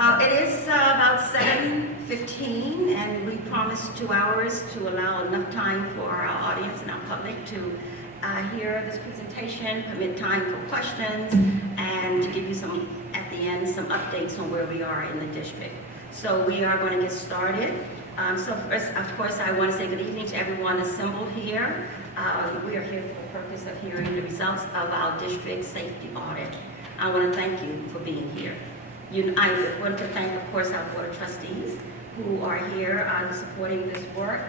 It is about 7:15, and we promised 2 hours to allow enough time for our audience and our public to hear this presentation, permit time for questions, and to give you some, at the end, some updates on where we are in the district. So we are going to get started. So first, of course, I want to say good evening to everyone assembled here. We are here for the purpose of hearing the results of our district safety audit. I want to thank you for being here. I want to thank, of course, our Board of Trustees who are here supporting this work,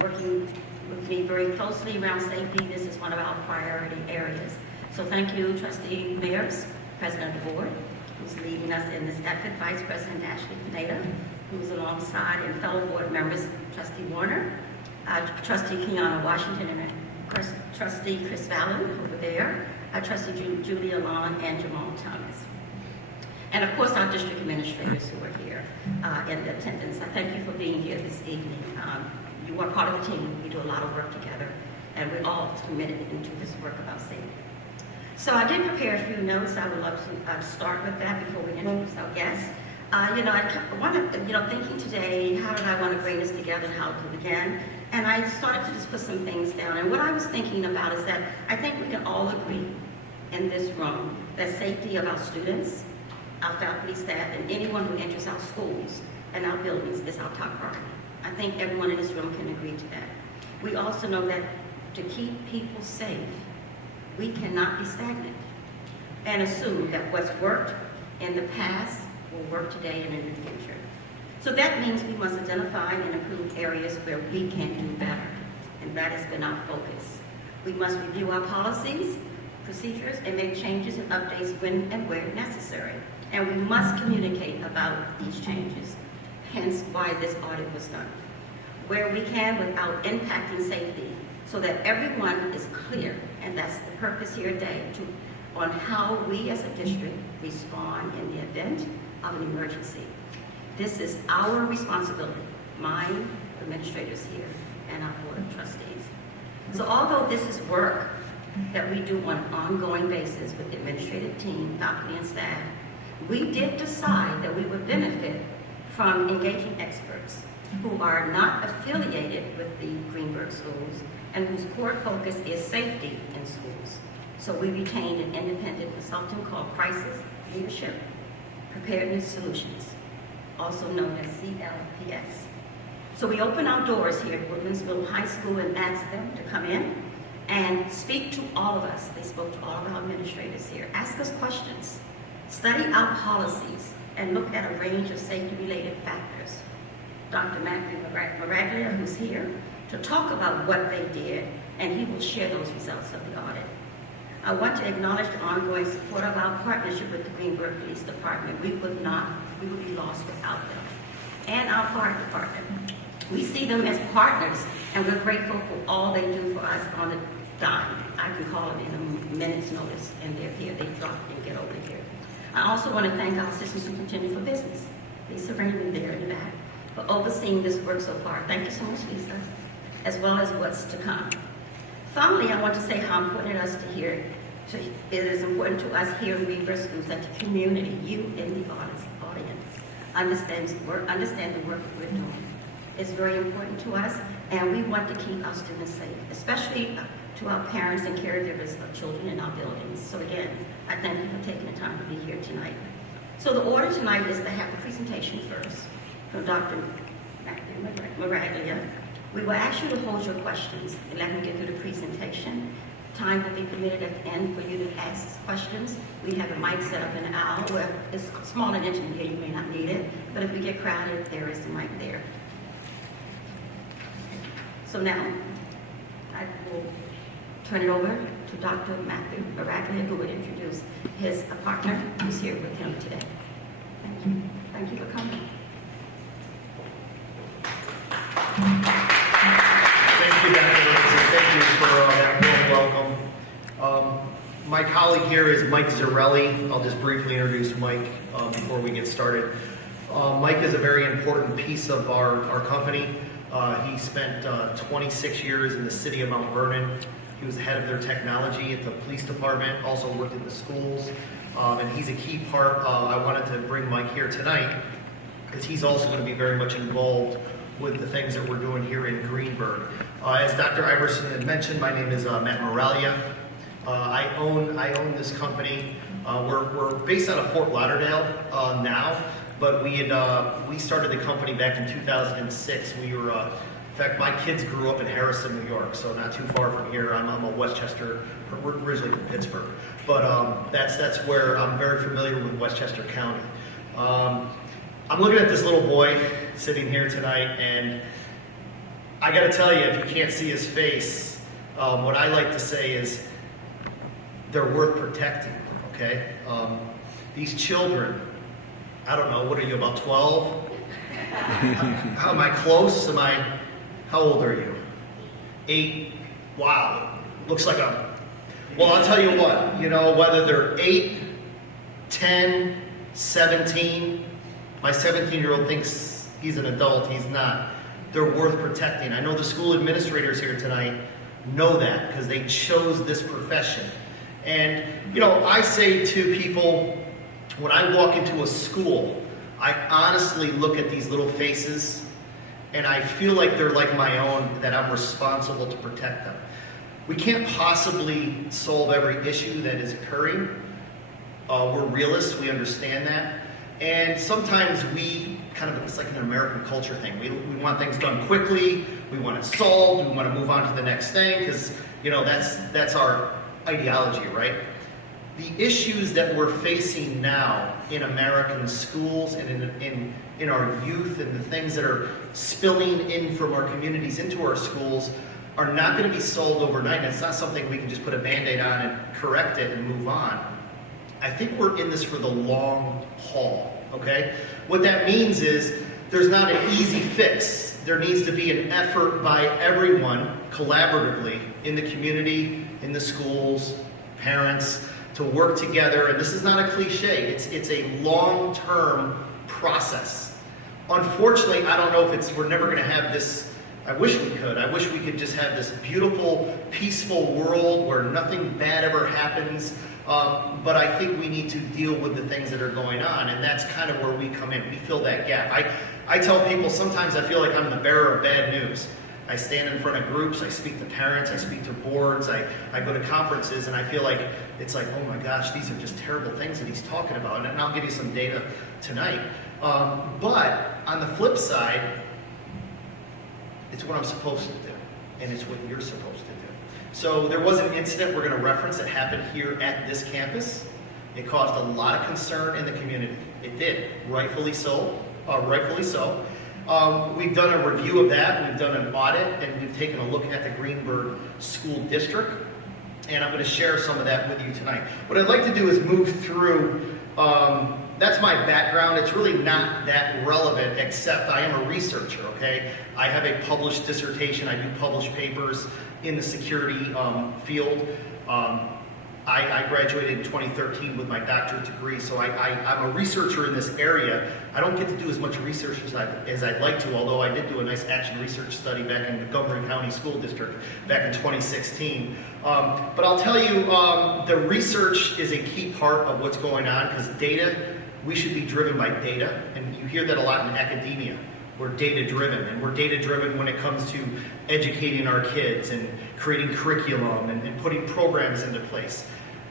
working with me very closely around safety. This is one of our priority areas. So thank you, Trustee Mayers, President of the Board, who's leading us in this effort, Vice President Ashley Pineda, who's alongside, and fellow board members, Trustee Warner, Trustee Kiana Washington, and Trustee Chris Fallon over there, Trustee Julia Long, and Jamal Thomas. And of course, our district administrators who are here in attendance. I thank you for being here this evening. You are part of the team. We do a lot of work together, and we're all committed into this work about safety. So I did prepare a few notes. I would love to start with that before we introduce our guests. I want to, thinking today, how did I want to bring this together and how to begin? And I started to just put some things down. And what I was thinking about is that I think we can all agree in this room that safety of our students, our faculty, staff, and anyone who enters our schools and our buildings is our top priority. I think everyone in this room can agree to that. We also know that to keep people safe, we cannot be stagnant and assume that what's worked in the past will work today and in the future. So that means we must identify and improve areas where we can do better, and that has been our focus. We must review our policies, procedures, and make changes and updates when and where necessary. And we must communicate about these changes, hence why this audit was done, where we can without impacting safety, so that everyone is clear, and that's the purpose here today, on how we as a district respond in the event of an emergency. This is our responsibility, mine, administrators here, and our Board of Trustees. So although this is work that we do on an ongoing basis with the administrative team, faculty, and staff, we did decide that we would benefit from engaging experts who are not affiliated with the Greenburgh schools and whose core focus is safety in schools. So we retained an independent consultant called Crisis Leadership Preparedness Solutions, also known as CLPS. So we opened our doors here at Woodlandsville High School and asked them to come in and speak to all of us. They spoke to all of our administrators here. Ask us questions, study our policies, and look at a range of safety-related factors. Dr. Matthew Maraglia, who's here, to talk about what they did, and he will share those results of the audit. I want to acknowledge the ongoing support of our partnership with the Greenburgh Police Department. We would be lost without them. And our fire department. We see them as partners, and we're grateful for all they do for us on the dime. I can call them in a minute's notice, and they're here. They drop and get over here. I also want to thank our Assistant Superintendent for Business, Lisa Raymond there in the back, for overseeing this work so far. Thank you so much, Lisa, as well as what's to come. Finally, I want to say how important it is to hear. It is important to us here in Greenburgh Schools that the community, you in the audience, understand the work that we're doing. It's very important to us, and we want to keep our students safe, especially to our parents and caregivers of children in our buildings. So again, I thank you for taking the time to be here tonight. So the order tonight is to have the presentation first from Dr. Matthew Maraglia. We will ask you to hold your questions and let me get through the presentation. Time will be permitted at the end for you to ask questions. We have a mic set up in the aisle where it's small and intimate here, you may not need it, but if we get crowded, there is the mic there. So now, I will turn it over to Dr. Matthew Maraglia, who will introduce his partner who's here with him today. Thank you. Thank you for coming. Thank you, Dr. Lindsay. Thank you for that warm welcome. My colleague here is Mike Zarelli. I'll just briefly introduce Mike before we get started. Mike is a very important piece of our company. He spent 26 years in the city of Mount Vernon. He was head of their technology at the police department, also worked in the schools, and he's a key part. I wanted to bring Mike here tonight because he's also going to be very much involved with the things that we're doing here in Greenburgh. As Dr. Iverson had mentioned, my name is Matt Moralia. I own this company. We're based out of Fort Lauderdale now, but we started the company back in 2006. In fact, my kids grew up in Harrison, New York, so not too far from here. I'm a Westchester, we're originally from Pittsburgh, but that's where I'm very familiar with Westchester County. I'm looking at this little boy sitting here tonight, and I got to tell you, if you can't see his face, what I like to say is they're worth protecting. Okay, these children. I don't know. What are you, about 12? How am I close? How old are you? 8? Wow. Looks like well, I'll tell you what, whether they're 8, 10, 17, my 17-year-old thinks he's an adult, he's not. They're worth protecting. I know the school administrators here tonight know that because they chose this profession. And, I say to people, when I walk into a school, I honestly look at these little faces and I feel like they're like my own, that I'm responsible to protect them. We can't possibly solve every issue that is occurring. We're realists, we understand that. And sometimes it's like an American culture thing. We want things done quickly, we want it solved, we want to move on to the next thing, because, that's our ideology, right? The issues that we're facing now in American schools and in our youth, and the things that are spilling in from our communities into our schools, are not going to be solved overnight. It's not something we can just put a Band-Aid on and correct it and move on. I think we're in this for the long haul, okay? What that means is there's not an easy fix. There needs to be an effort by everyone collaboratively in the community, in the schools, parents, to work together. And this is not a cliche. It's a long-term process. Unfortunately, I don't know if we're never going to have this. I wish we could. I wish we could just have this beautiful, peaceful world where nothing bad ever happens. But I think we need to deal with the things that are going on, and that's kind of where we come in. We fill that gap. I tell people sometimes I feel like I'm the bearer of bad news. I stand in front of groups, I speak to parents, I speak to boards, I go to conferences, and I feel like it's like, oh my gosh, these are just terrible things that he's talking about. And I'll give you some data tonight. But on the flip side, it's what I'm supposed to do, and it's what you're supposed to do. So there was an incident we're going to reference that happened here at this campus. It caused a lot of concern in the community. It did, rightfully so. We've done a review of that. We've done an audit, and we've taken a look at the Greenburgh School District. And I'm going to share some of that with you tonight. What I'd like to do is move through. That's my background. It's really not that relevant, except I am a researcher, okay? I have a published dissertation. I do publish papers in the security field. I graduated in 2013 with my doctorate degree, so I'm a researcher in this area. I don't get to do as much research as I'd like to, although I did do a nice action research study back in the Montgomery County School District back in 2016. But I'll tell you, the research is a key part of what's going on, because we should be driven by data, and you hear that a lot in academia. We're data-driven, and we're data-driven when it comes to educating our kids and creating curriculum and putting programs into place.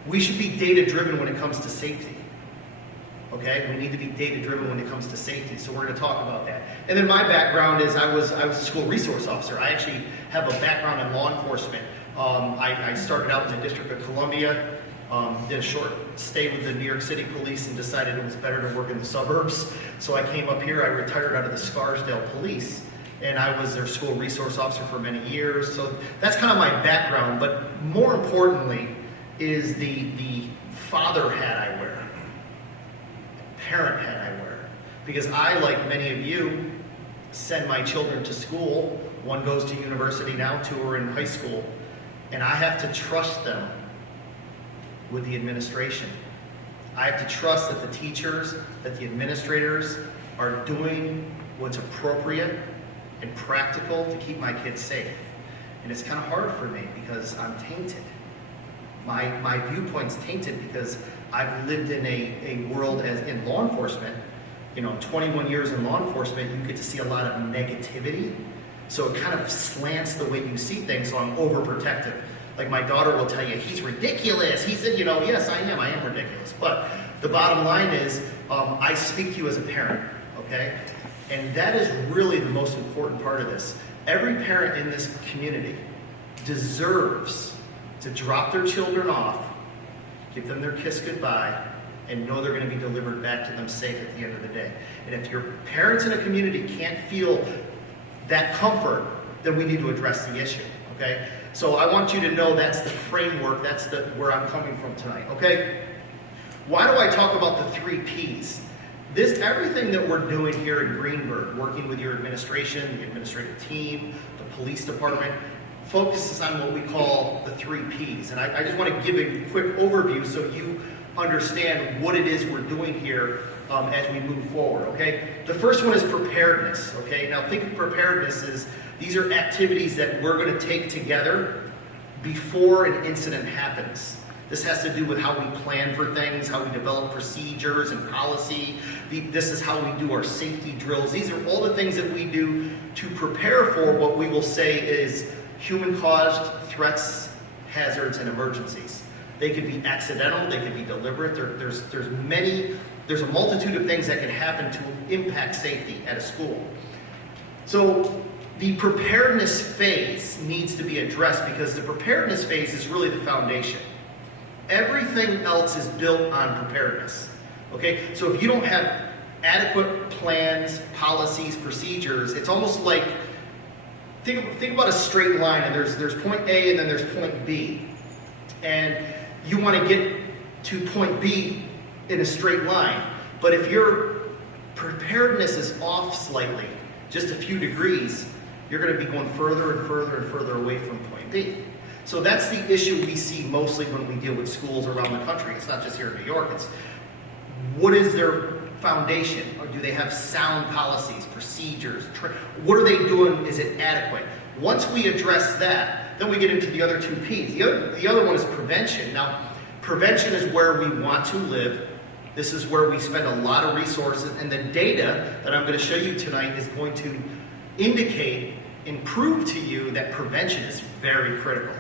We should be data-driven when it comes to safety. Okay? We need to be data-driven when it comes to safety, so we're going to talk about that. And then my background is I was a school resource officer. I actually have a background in law enforcement. I started out in the District of Columbia, did a short stay with the New York City Police, and decided it was better to work in the suburbs. So I came up here. I retired out of the Scarsdale Police, and I was their school resource officer for many years. So that's kind of my background. But more importantly is the father hat I wear, parent hat I wear. Because I, like many of you, send my children to school. One goes to university now, 2 are in high school. And I have to trust them with the administration. I have to trust that the teachers, that the administrators are doing what's appropriate and practical to keep my kids safe. And it's kind of hard for me because I'm tainted. My viewpoint's tainted because I've lived in a world as in law enforcement 21 years in law enforcement, you get to see a lot of negativity. So it kind of slants the way you see things, so I'm overprotective. Like my daughter will tell you, he's ridiculous. Yes, I am ridiculous. But the bottom line is, I speak to you as a parent, okay? And that is really the most important part of this. Every parent in this community deserves to drop their children off, give them their kiss goodbye, and know they're going to be delivered back to them safe at the end of the day. And if your parents in a community can't feel that comfort, then we need to address the issue, okay? So I want you to know that's the framework, that's where I'm coming from tonight, okay? Why do I talk about the 3 Ps? Everything that we're doing here in Greenburgh, working with your administration, the administrative team, the police department, focuses on what we call the 3 Ps. And I just want to give a quick overview so you understand what it is we're doing here as we move forward, okay? The first one is preparedness, okay? Now think of preparedness as these are activities that we're going to take together before an incident happens. This has to do with how we plan for things, how we develop procedures and policy. This is how we do our safety drills. These are all the things that we do to prepare for what we will say is human-caused threats, hazards, and emergencies. They could be accidental, they could be deliberate. There's a multitude of things that can happen to impact safety at a school. So the preparedness phase needs to be addressed because the preparedness phase is really the foundation. Everything else is built on preparedness, okay? So if you don't have adequate plans, policies, procedures, it's almost like, think about a straight line, and there's point A and then there's point B. And you want to get to point B in a straight line. But if your preparedness is off slightly, just a few degrees, you're going to be going further and further and further away from point B. So that's the issue we see mostly when we deal with schools around the country. It's not just here in New York. It's what is their foundation? Or do they have sound policies, procedures? What are they doing? Is it adequate? Once we address that, then we get into the other 2 Ps. The other one is prevention. Now, prevention is where we want to live. This is where we spend a lot of resources. And the data that I'm going to show you tonight is going to indicate and prove to you that prevention is very critical.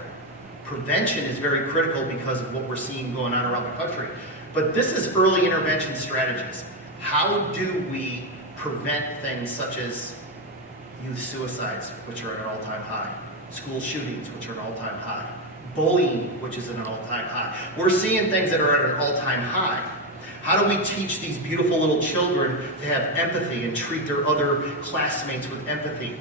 Prevention is very critical because of what we're seeing going on around the country. But this is early intervention strategies. How do we prevent things such as youth suicides, which are at an all-time high, school shootings, which are an all-time high, bullying, which is at an all-time high. We're seeing things that are at an all-time high. How do we teach these beautiful little children to have empathy and treat their other classmates with empathy?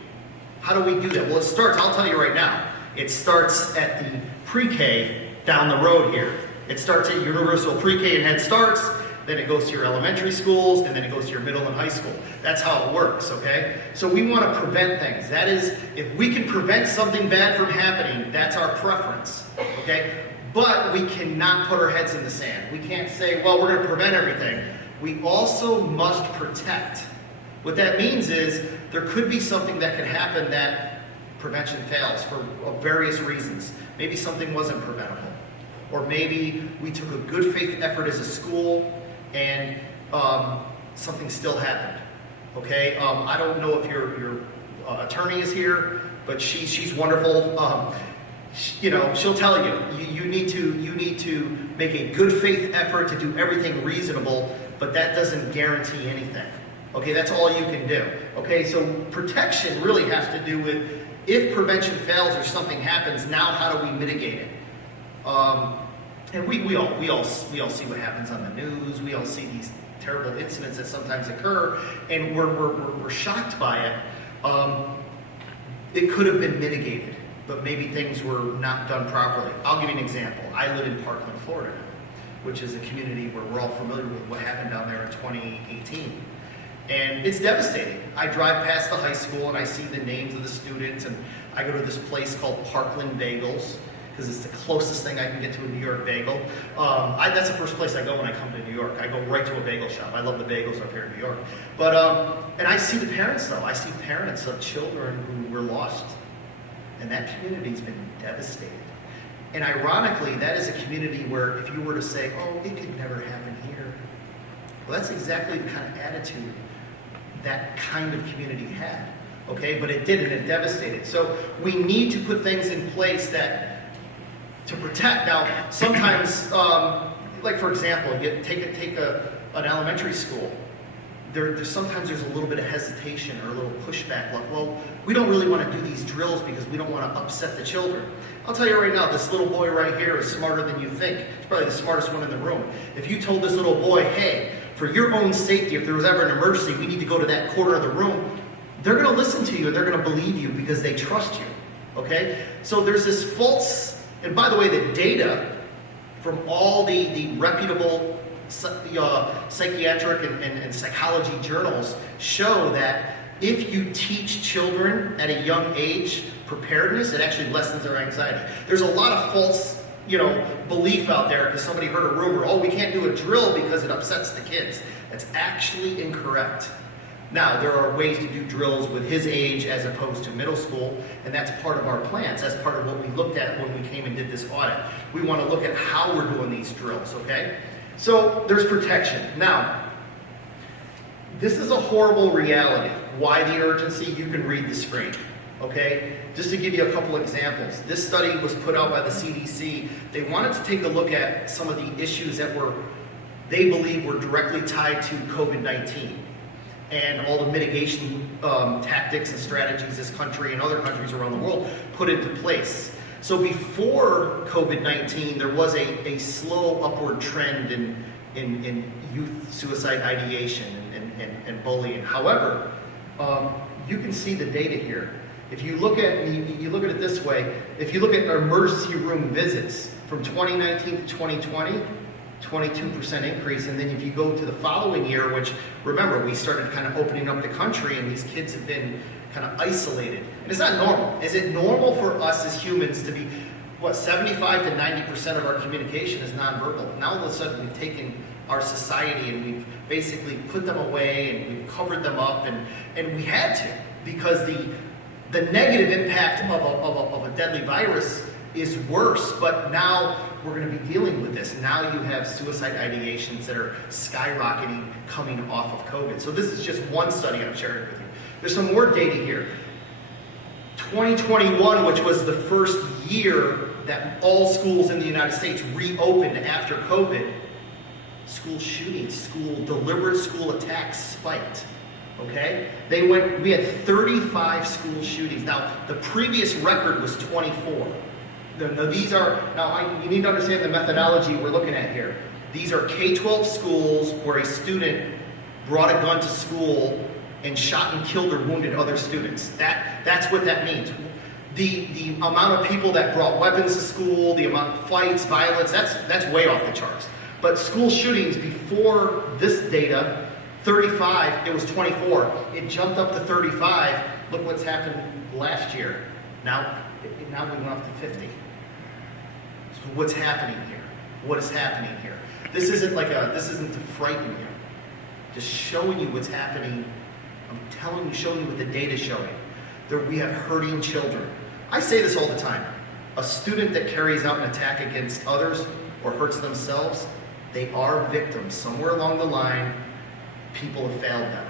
How do we do that? Well, it starts, I'll tell you right now, it starts at the pre-K down the road here. It starts at Universal Pre-K and Head Starts, then it goes to your elementary schools, and then it goes to your middle and high school. That's how it works, okay? So we want to prevent things. That is, if we can prevent something bad from happening, that's our preference, okay? But we cannot put our heads in the sand. We can't say, well, we're going to prevent everything. We also must protect. What that means is there could be something that could happen that prevention fails for various reasons. Maybe something wasn't preventable. Or maybe we took a good faith effort as a school and something still happened. Okay, I don't know if your attorney is here, but she's wonderful. She'll tell you you need to make a good faith effort to do everything reasonable, but that doesn't guarantee anything. Okay, that's all you can do. Okay, so protection really has to do with if prevention fails or something happens. Now, how do we mitigate it? And we all see what happens on the news. We all see these terrible incidents that sometimes occur, and we're shocked by it. It could have been mitigated, but maybe things were not done properly. I'll give you an example. I live in Parkland, Florida, which is a community where we're all familiar with what happened down there in 2018. And it's devastating. I drive past the high school and I see the names of the students, and I go to this place called Parkland Bagels, because it's the closest thing I can get to a New York bagel. That's the first place I go when I come to New York. I go right to a bagel shop. I love the bagels up here in New York. But and I see the parents, though. I see parents of children who were lost. And that community's been devastated. And ironically, that is a community where if you were to say, oh, it could never happen here, well, that's exactly the kind of attitude that kind of community had. Okay, but it didn't, it devastated. So we need to put things in place to protect. Now, sometimes, like for example, take an elementary school. Sometimes there's a little bit of hesitation or a little pushback, like, well, we don't really want to do these drills because we don't want to upset the children. I'll tell you right now, this little boy right here is smarter than you think. He's probably the smartest one in the room. If you told this little boy, hey, for your own safety, if there was ever an emergency, we need to go to that corner of the room, they're going to listen to you and they're going to believe you because they trust you, okay? So there's this false, and by the way, the data from all the reputable psychiatric and psychology journals show that if you teach children at a young age preparedness, it actually lessens their anxiety. There's a lot of false, belief out there because somebody heard a rumor, oh, we can't do a drill because it upsets the kids. That's actually incorrect. Now, there are ways to do drills with his age as opposed to middle school, and that's part of our plans. That's part of what we looked at when we came and did this audit. We want to look at how we're doing these drills, okay? So there's protection. Now, this is a horrible reality. Why the urgency? You can read the screen, okay? Just to give you a couple examples. This study was put out by the CDC. They wanted to take a look at some of the issues that they believe were directly tied to COVID-19 and all the mitigation tactics and strategies this country and other countries around the world put into place. So before COVID-19, there was a slow upward trend in youth suicide ideation and bullying. However, you can see the data here. If you look at it this way, if you look at emergency room visits from 2019 to 2020, 22% increase, and then if you go to the following year, which remember we started kind of opening up the country and these kids have been kind of isolated. And it's not normal. Is it normal for us as humans to be, 75 to 90% of our communication is nonverbal? Now all of a sudden we've taken our society and we've basically put them away and we've covered them up, and we had to, because the negative impact of a deadly virus is worse, but now we're going to be dealing with this. Now you have suicide ideations that are skyrocketing coming off of COVID. So this is just one study I'm sharing with you. There's some more data here. 2021, which was the first year that all schools in the United States reopened after COVID, school shootings, deliberate school attacks spiked. Okay? We had 35 school shootings. Now, the previous record was 24. You need to understand the methodology we're looking at here. These are K-12 schools where a student brought a gun to school and shot and killed or wounded other students. That's what that means. The amount of people that brought weapons to school, the amount of fights, violence, that's way off the charts. But school shootings before this data, 35, it was 24. It jumped up to 35. Look what's happened last year. Now we went up to 50. So what's happening here? What is happening here? This isn't to frighten you. Just showing you what's happening. I'm showing you what the data's showing. We have hurting children. I say this all the time. A student that carries out an attack against others or hurts themselves, they are victims. Somewhere along the line, people have failed them.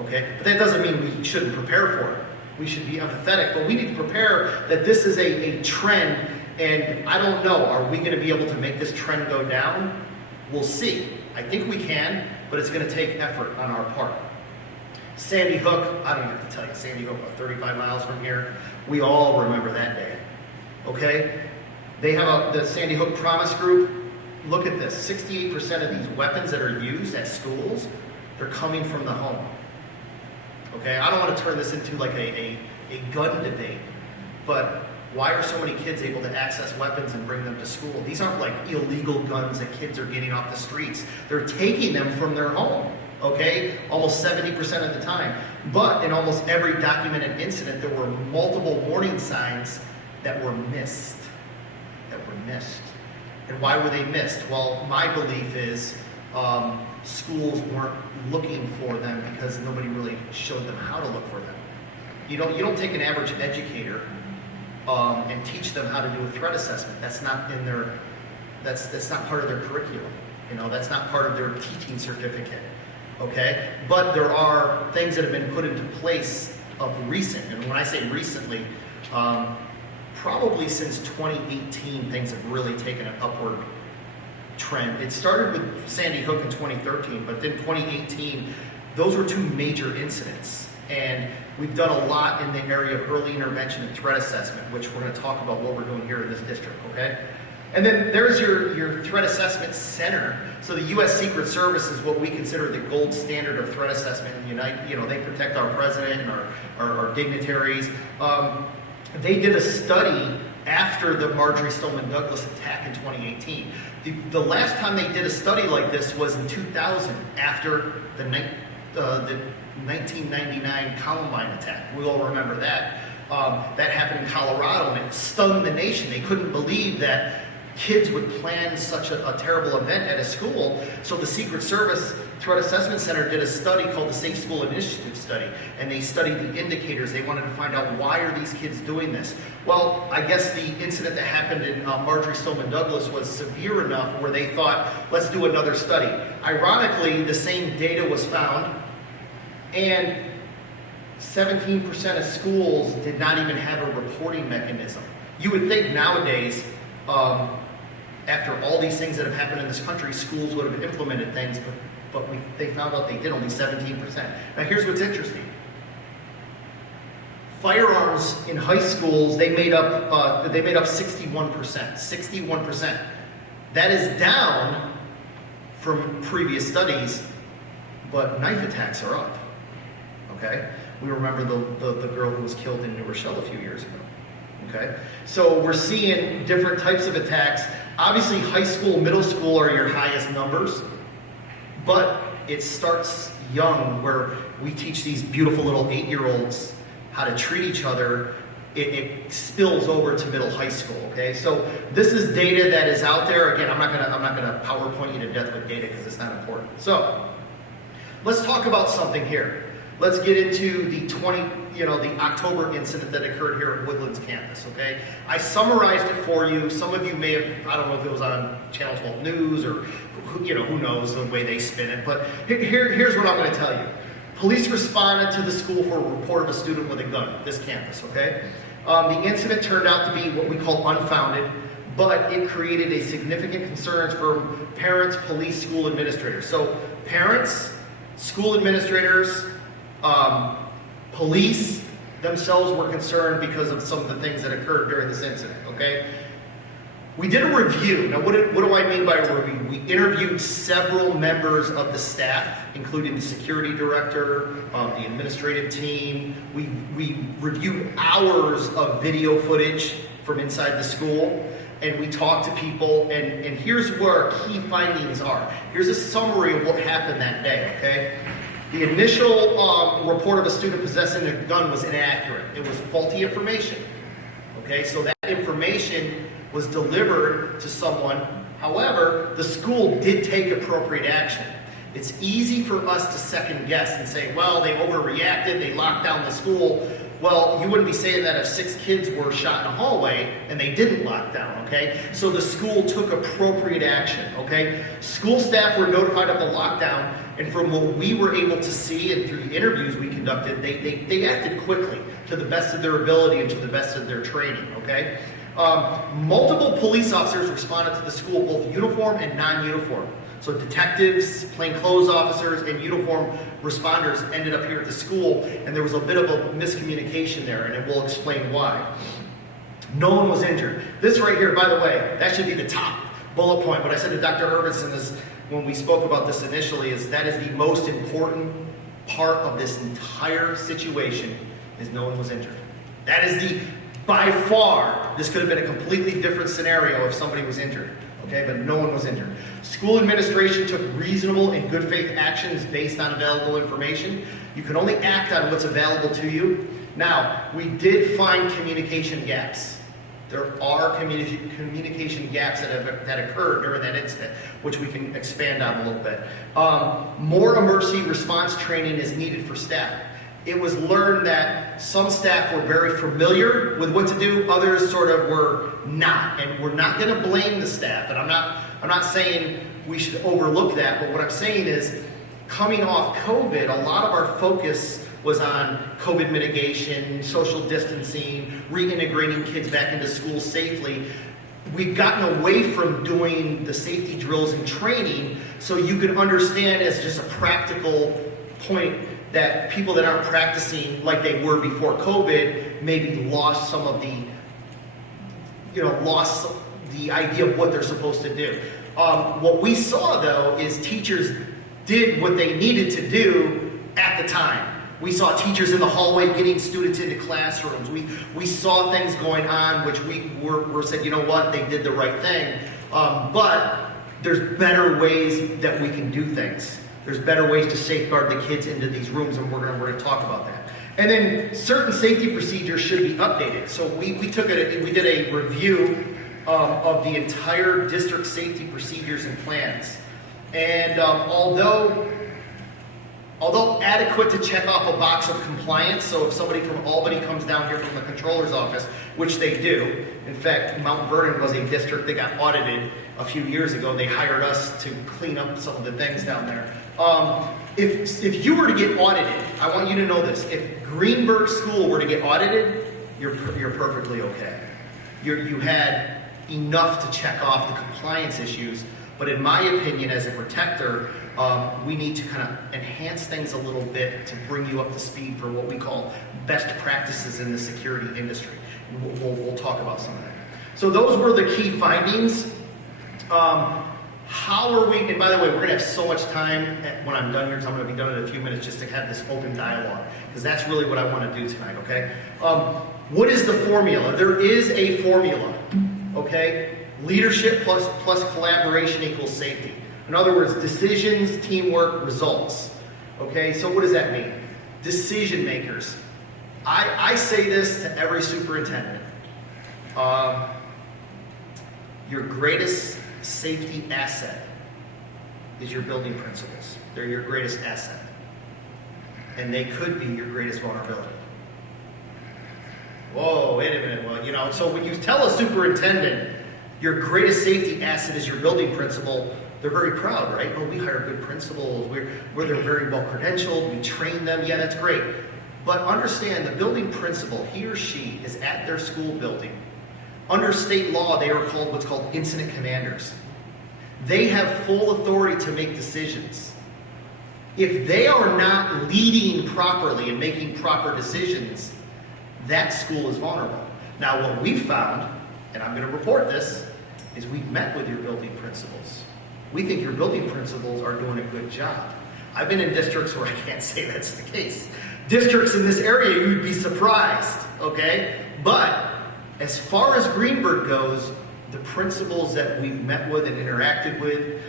Okay? But that doesn't mean we shouldn't prepare for it. We should be empathetic, but we need to prepare that this is a trend, and I don't know, are we going to be able to make this trend go down? We'll see. I think we can, but it's going to take effort on our part. Sandy Hook, I don't even have to tell you, Sandy Hook, about 35 miles from here. We all remember that day. Okay? They have the Sandy Hook Promise Group. Look at this. 68% of these weapons that are used at schools, they're coming from the home. Okay? I don't want to turn this into like a gun debate, but why are so many kids able to access weapons and bring them to school? These aren't like illegal guns that kids are getting off the streets. They're taking them from their home. Okay, almost 70% of the time. But in almost every documented incident, there were multiple warning signs that were missed. And why were they missed? Well, my belief is schools weren't looking for them because nobody really showed them how to look for them. You don't take an average educator and teach them how to do a threat assessment. That's not in their. That's not part of their curriculum. That's not part of their teaching certificate. okay? But there are things that have been put into place of recent, and when I say recently, probably since 2018, things have really taken an upward trend. It started with Sandy Hook in 2013, but then 2018, those were two major incidents. And we've done a lot in the area of early intervention and threat assessment, which we're going to talk about what we're doing here in this district, okay? And then there's your threat assessment center. So the U.S. Secret Service is what we consider the gold standard of threat assessment. They protect our president and our dignitaries. They did a study after the Marjory Stoneman Douglas attack in 2018. The last time they did a study like this was in 2000, after the 1999 Columbine attack. We all remember that. That happened in Colorado, and it stunned the nation. They couldn't believe that kids would plan such a terrible event at a school. So the Secret Service Threat Assessment Center did a study called the Safe School Initiative Study, and they studied the indicators. They wanted to find out, why are these kids doing this? Well, I guess the incident that happened in Marjory Stoneman Douglas was severe enough where they thought, let's do another study. Ironically, the same data was found, and 17% of schools did not even have a reporting mechanism. You would think nowadays, after all these things that have happened in this country, schools would have implemented things, but they found out they did only 17%. Now here's what's interesting. Firearms in high schools, they made up 61%. 61%. That is down from previous studies, but knife attacks are up. Okay? We remember the girl who was killed in New Rochelle a few years ago. Okay? So we're seeing different types of attacks. Obviously, high school, middle school are your highest numbers, but it starts young, where we teach these beautiful little 8-year-olds how to treat each other. It spills over to middle high school. Okay, so this is data that is out there. Again, I'm not gonna PowerPoint you to death with data because it's not important. So let's talk about something here. Let's get into the October incident that occurred here at Woodlands campus, okay? I summarized it for you. Some of you may have, I don't know if it was on Channel 12 News or, who knows the way they spin it, but here's what I'm gonna tell you. Police responded to the school for a report of a student with a gun at this campus, okay? The incident turned out to be what we call unfounded, but it created a significant concerns for parents, police, school administrators. So parents, school administrators, police themselves were concerned because of some of the things that occurred during this incident, okay? We did a review. Now, what do I mean by a review? We interviewed several members of the staff, including the security director, the administrative team. We reviewed hours of video footage from inside the school, and we talked to people, and here's where our key findings are. Here's a summary of what happened that day, okay? The initial report of a student possessing a gun was inaccurate. It was faulty information. Okay, so that information was delivered to someone. However, the school did take appropriate action. It's easy for us to second guess and say, well, they overreacted, they locked down the school. Well, you wouldn't be saying that if 6 kids were shot in a hallway and they didn't lock down, okay? So the school took appropriate action, okay? School staff were notified of the lockdown, and from what we were able to see and through the interviews we conducted, they acted quickly to the best of their ability and to the best of their training, okay? Multiple police officers responded to the school, both uniform and non-uniform. So detectives, plainclothes officers, and uniform responders ended up here at the school, and there was a bit of a miscommunication there, and we'll explain why. No one was injured. This right here, by the way, that should be the top bullet point. What I said to Dr. Irvinson is, when we spoke about this initially, is that is the most important part of this entire situation, is no one was injured. That is by far, this could have been a completely different scenario if somebody was injured. Okay, but no one was injured. School administration took reasonable and good faith actions based on available information. You can only act on what's available to you. Now, we did find communication gaps. There are communication gaps that occurred during that incident, which we can expand on a little bit. More emergency response training is needed for staff. It was learned that some staff were very familiar with what to do, others sort of were not. And we're not going to blame the staff, and I'm not saying we should overlook that, but what I'm saying is coming off COVID, a lot of our focus was on COVID mitigation, social distancing, reintegrating kids back into school safely. We've gotten away from doing the safety drills and training so you can understand as just a practical point that people that aren't practicing like they were before COVID maybe lost some of the, lost the idea of what they're supposed to do. What we saw though is teachers did what they needed to do at the time. We saw teachers in the hallway getting students into classrooms. We saw things going on which we were said, you know what, they did the right thing. But there's better ways that we can do things. There's better ways to safeguard the kids into these rooms, and we're going to talk about that. And then certain safety procedures should be updated. So we did a review of the entire district safety procedures and plans. And although adequate to check off a box of compliance, so if somebody from Albany comes down here from the controller's office, which they do, in fact, Mount Vernon was a district that got audited a few years ago. They hired us to clean up some of the things down there. If you were to get audited, I want you to know this, if Greenburgh School were to get audited, you're perfectly okay. You had enough to check off the compliance issues, but in my opinion, as a protector, we need to kind of enhance things a little bit to bring you up to speed for what we call best practices in the security industry. And we'll talk about some of that. So those were the key findings. How are we, and by the way, we're going to have so much time when I'm done here, because I'm going to be done in a few minutes, just to have this open dialogue, because that's really what I want to do tonight, okay? What is the formula? There is a formula, okay? Leadership plus collaboration equals safety. In other words, decisions, teamwork, results. Okay, so what does that mean? Decision makers. I say this to every superintendent. Your greatest safety asset is your building principals. They're your greatest asset. And they could be your greatest vulnerability. Whoa, wait a minute. Well, so when you tell a superintendent your greatest safety asset is your building principal, they're very proud, right? Oh, we hire good principals, they're very well credentialed, we train them, yeah, that's great. But understand, the building principal, he or she is at their school building. Under state law, they are called what's called incident commanders. They have full authority to make decisions. If they are not leading properly and making proper decisions, that school is vulnerable. Now, what we've found, and I'm going to report this, is we've met with your building principals. We think your building principals are doing a good job. I've been in districts where I can't say that's the case. Districts in this area, you'd be surprised, okay? But as far as Greenburgh goes, the principals that we've met with and interacted with,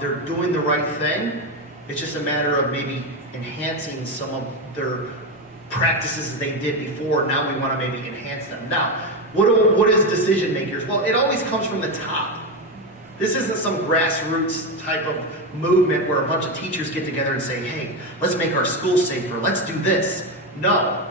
they're doing the right thing. It's just a matter of maybe enhancing some of their practices they did before. Now we want to maybe enhance them. Now, what is decision makers? Well, it always comes from the top. This isn't some grassroots type of movement where a bunch of teachers get together and say, hey, let's make our school safer, let's do this. No,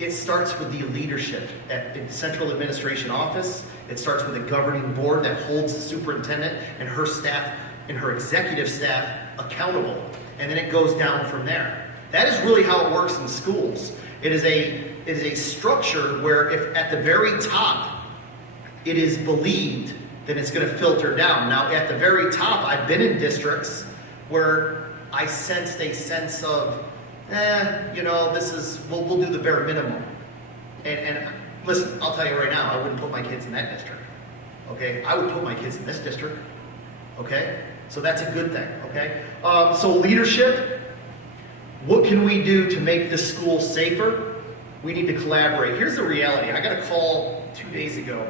it starts with the leadership at the central administration office. It starts with a governing board that holds the superintendent and her staff and her executive staff accountable. And then it goes down from there. That is really how it works in schools. It is a structure where if at the very top it is believed, then it's going to filter down. Now, at the very top, I've been in districts where I sensed a sense of, we'll do the bare minimum. And listen, I'll tell you right now, I wouldn't put my kids in that district. Okay? I would put my kids in this district. Okay? So that's a good thing. Okay? So leadership, what can we do to make this school safer? We need to collaborate. Here's the reality. I got a call 2 days ago.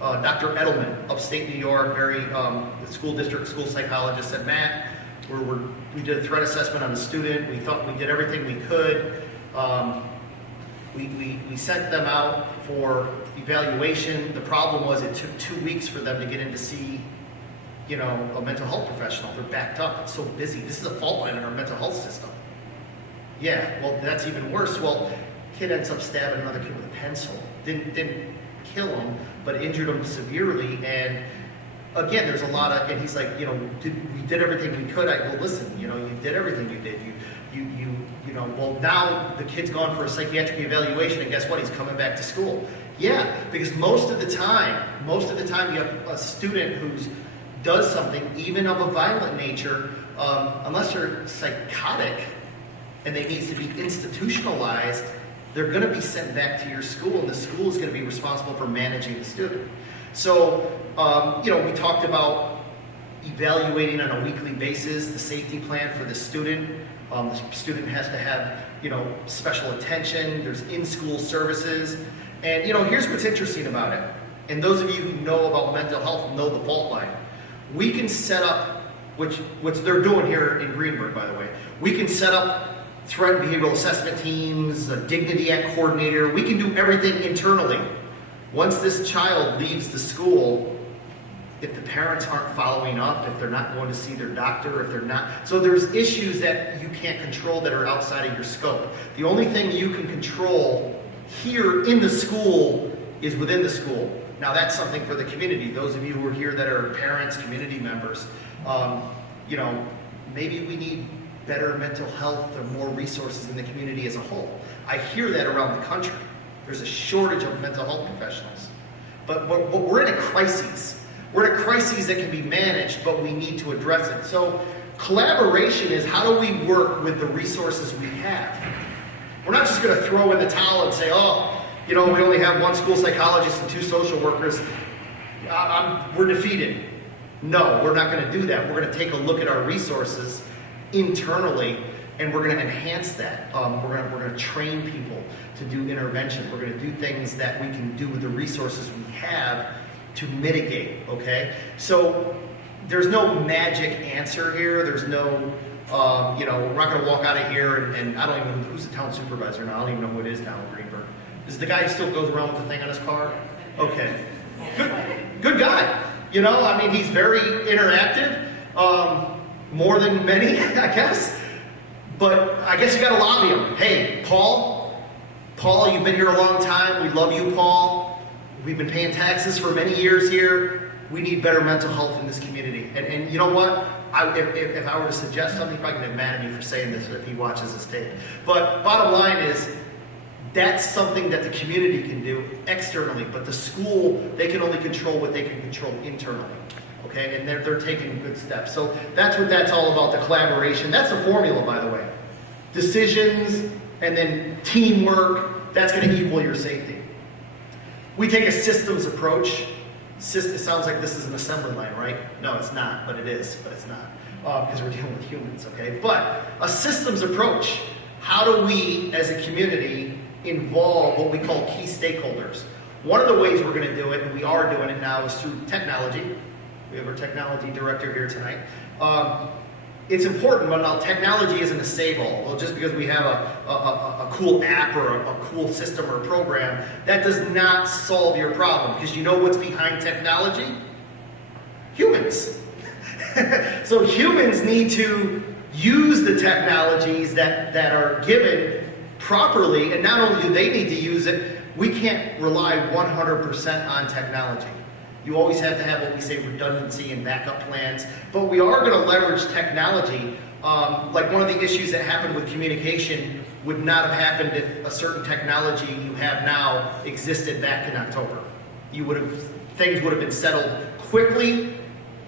Dr. Edelman, upstate New York, school district school psychologist, said, Matt, we did a threat assessment on a student. We thought we did everything we could. We sent them out for evaluation. The problem was it took 2 weeks for them to get in to see, a mental health professional. They're backed up. It's so busy. This is a fault line in our mental health system. Yeah, well, that's even worse. Well, kid ends up stabbing another kid with a pencil. Didn't kill him, but injured him severely, and again, there's a lot of, and he's like, we did everything we could. I go, listen, you did everything you did. Well, now the kid's gone for a psychiatric evaluation, and guess what? He's coming back to school. Yeah, because most of the time you have a student who does something, even of a violent nature, unless they're psychotic and they need to be institutionalized, they're going to be sent back to your school, and the school is going to be responsible for managing the student. So, we talked about evaluating on a weekly basis the safety plan for the student. The student has to have, special attention. There's in-school services. And, here's what's interesting about it. And those of you who know about mental health know the fault line. We can set up, which they're doing here in Greenburgh, by the way. We can set up threat and behavioral assessment teams, a Dignity Act coordinator. We can do everything internally. Once this child leaves the school, if the parents aren't following up, if they're not going to see their doctor, if they're not... So there's issues that you can't control that are outside of your scope. The only thing you can control here in the school is within the school. Now that's something for the community. Those of you who are here that are parents, community members, maybe we need better mental health or more resources in the community as a whole. I hear that around the country. There's a shortage of mental health professionals. But we're in a crisis. We're in a crisis that can be managed, but we need to address it. So collaboration is how do we work with the resources we have? We're not just going to throw in the towel and say, we only have one school psychologist and 2 social workers. We're defeated. No, we're not going to do that. We're going to take a look at our resources internally, and we're going to enhance that. We're going to train people to do intervention. We're going to do things that we can do with the resources we have to mitigate, okay? So there's no magic answer here. There's no, we're not going to walk out of here and I don't even know who's the town supervisor now. I don't even know who it is now in Greenburgh. Is it the guy who still goes around with the thing on his car? Okay. Good guy. He's very interactive, more than many, I guess. But I guess you got to lobby him. Hey, Paul, you've been here a long time. We love you, Paul. We've been paying taxes for many years here. We need better mental health in this community. And you know what? If I were to suggest something, he's probably going to get mad at me for saying this if he watches this tape. But bottom line is, that's something that the community can do externally. But the school, they can only control what they can control internally. Okay? And they're taking good steps. So that's what that's all about, the collaboration. That's the formula, by the way. Decisions and then teamwork, that's going to equal your safety. We take a systems approach. It sounds like this is an assembly line, right? No, it's not, but it is, but it's not. Because we're dealing with humans, okay? But a systems approach. How do we, as a community, involve what we call key stakeholders? One of the ways we're going to do it, and we are doing it now, is through technology. We have our technology director here tonight. It's important, but now technology isn't a save-all. Well, just because we have a cool app or a cool system or a program, that does not solve your problem. Because you know what's behind technology? Humans. So humans need to use the technologies that are given properly, and not only do they need to use it, we can't rely 100% on technology. You always have to have what we say redundancy and backup plans, but we are going to leverage technology. Like one of the issues that happened with communication would not have happened if a certain technology you have now existed back in October. Things would have been settled quickly,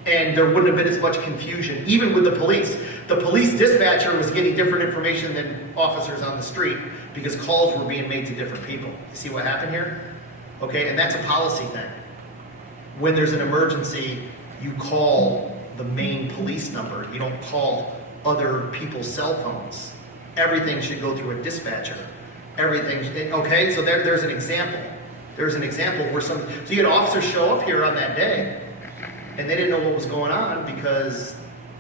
and there wouldn't have been as much confusion, even with the police. The police dispatcher was getting different information than officers on the street because calls were being made to different people. You see what happened here? Okay, and that's a policy thing. When there's an emergency, you call the main police number. You don't call other people's cell phones. Everything should go through a dispatcher. Okay, so there's an example. There's an example where so you had officers show up here on that day, and they didn't know what was going on because